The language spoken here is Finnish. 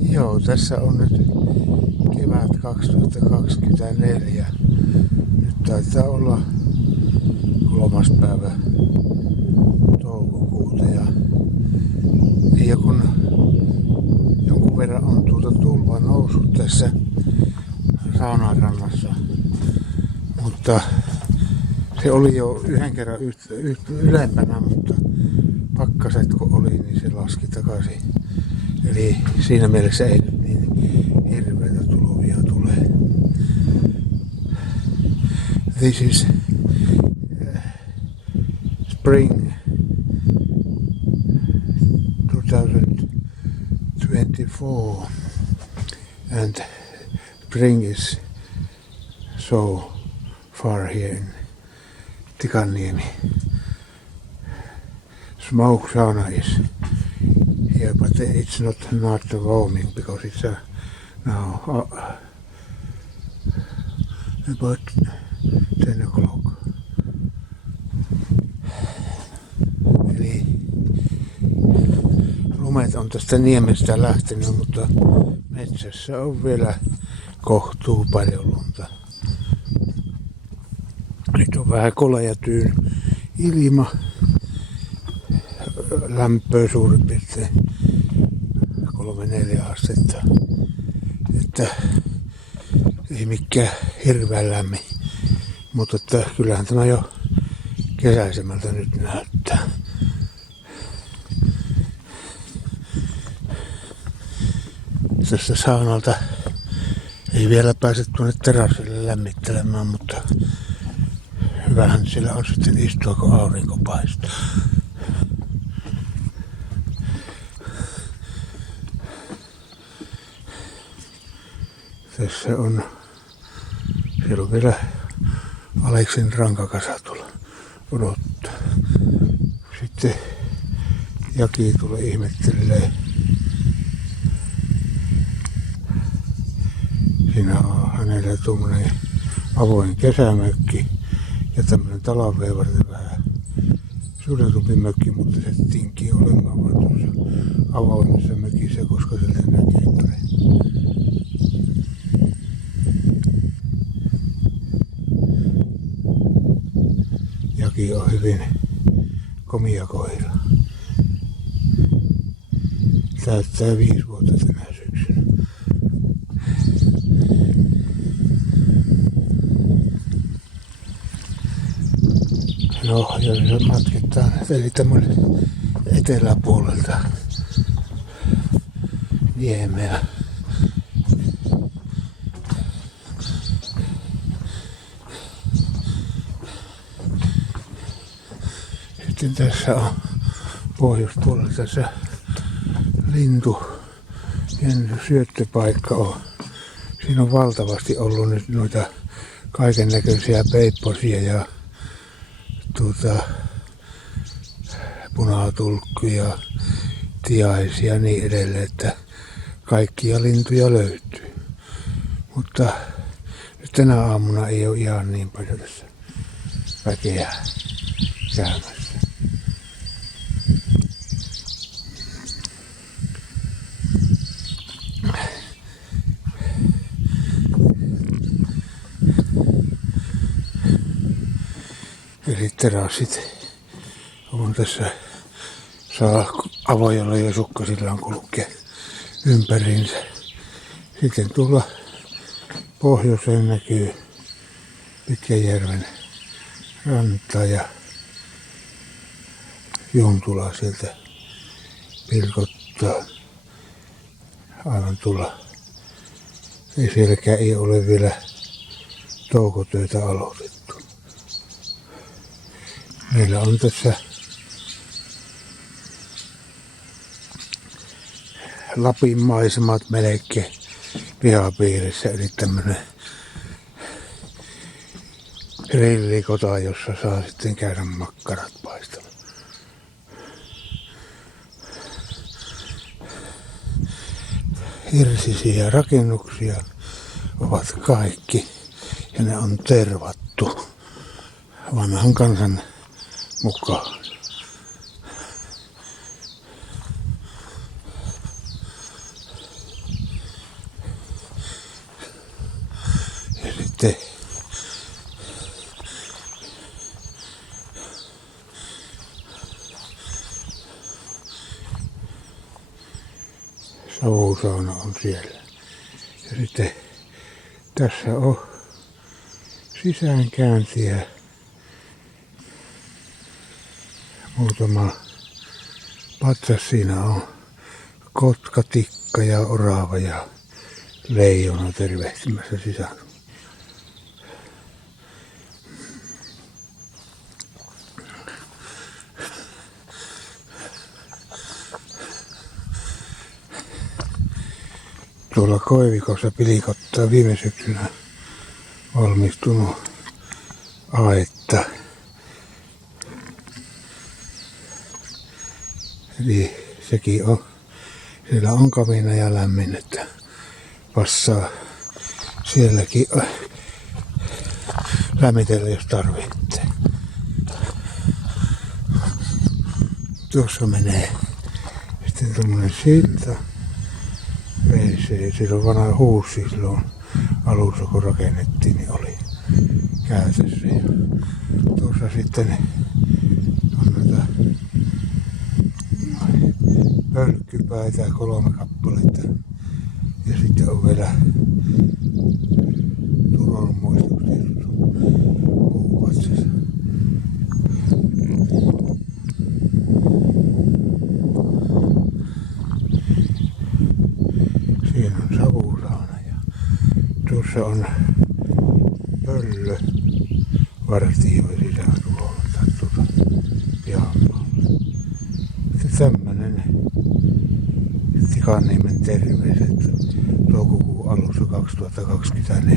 Joo, tässä on nyt kevät 2024. Nyt taitaa olla 3. päivä toukokuuta ja kun jonkun verran on tulva noussut tässä saunarannassa, mutta se oli jo yhden kerran ylempänä, mutta pakkaset kun oli, niin se laski takaisin. Eli siinä mielessä ei nyt niin hirveitä tulvia tule. This is spring 2024 and spring is so far here in Tikaniemi. Smoke sauna is here, but it's not warming because it's now about 10 o'clock. Eli lumet on tästä niemestä lähtenyt, mutta metsässä on vielä kohtuu paljon lunta. Nyt on vähän kolea tyyn ilma. Lämpöä suurin piirtein 3-4 astetta. Että ei mikään hirveän lämmin. Mutta että kyllähän tämä jo kesäisemmältä nyt näyttää. Tästä saunalta ei vielä pääse tuonne terassille lämmittelemään, mutta hyvähän siellä on sitten istua, kun aurinko paistaa. Tässä on, siellä on vielä Aleksin rankakasa tulla odottaa. Sitten Jaki tulee ihmettelee. Siinä on hänellä tuommoinen avoin kesämökki ja tämmöinen talveen varten vähän suljetumpi mökki, mutta se tinkii olemaan vaan tuossa avoimessa mökissä, koska sieltä näkee paremmin. Jaki on hyvin komia koira. Täyttää 5 vuotta tänä syksynä. No, jos matketaan, eli tämmöinen eteläpuolelta niemeä. Sitten tässä on pohjoispuolella tässä syöttöpaikka on. Siinä on valtavasti ollut nyt noita kaiken näköisiä peipposia ja punatulkkuja, tiaisia ja niin edelleen, että kaikkia lintuja löytyy. Mutta nyt tänä aamuna ei ole ihan niin paljon tässä väkeä käymässä. Eli terassit on tässä, saa avojolla ja sukkasillaan kulkea ympäriinsä. Sitten tuolla pohjoiseen näkyy Pitkäjärven ranta ja Juntula sieltä pilkottaa aivan tuolla. Ei sielläkään ei ole vielä toukotöitä aloitettu. Meillä on tässä Lapin maisemat melkein pihapiirissä, eli tämmönen grillikota, jossa saa sitten käydä makkarat paistamaan. Hirsisiä rakennuksia ovat kaikki ja ne on tervattu vanhan kansan mukaan. sitten savusauna on siellä. Ja sitten tässä on sisäänkäyntiä. Muutama patsas siinä on. Kotka, tikka ja orava ja leijona tervehtimässä sisään. Tuolla koivikossa pilikottaa viime syksynä valmistunut aetta. Eli sekin on, siellä on kavina ja lämmin, että passaa sielläkin lämmitellä, jos tarvitsee. Tuossa menee sitten tommonen silta. WC, silloin vanha huussi silloin alussa kun rakennettiin, niin oli käytössä. Ja tuossa sitten on noita pölkkypäitä 3 kappaletta. Ja sitten on vielä Turun muistukset puupatsassa. Siinä on savusauna ja tuossa on pöllö vartioi sisään tuolta pihamaalla. Tämmönen Tikanniemen terveiset toukokuun alussa 2024.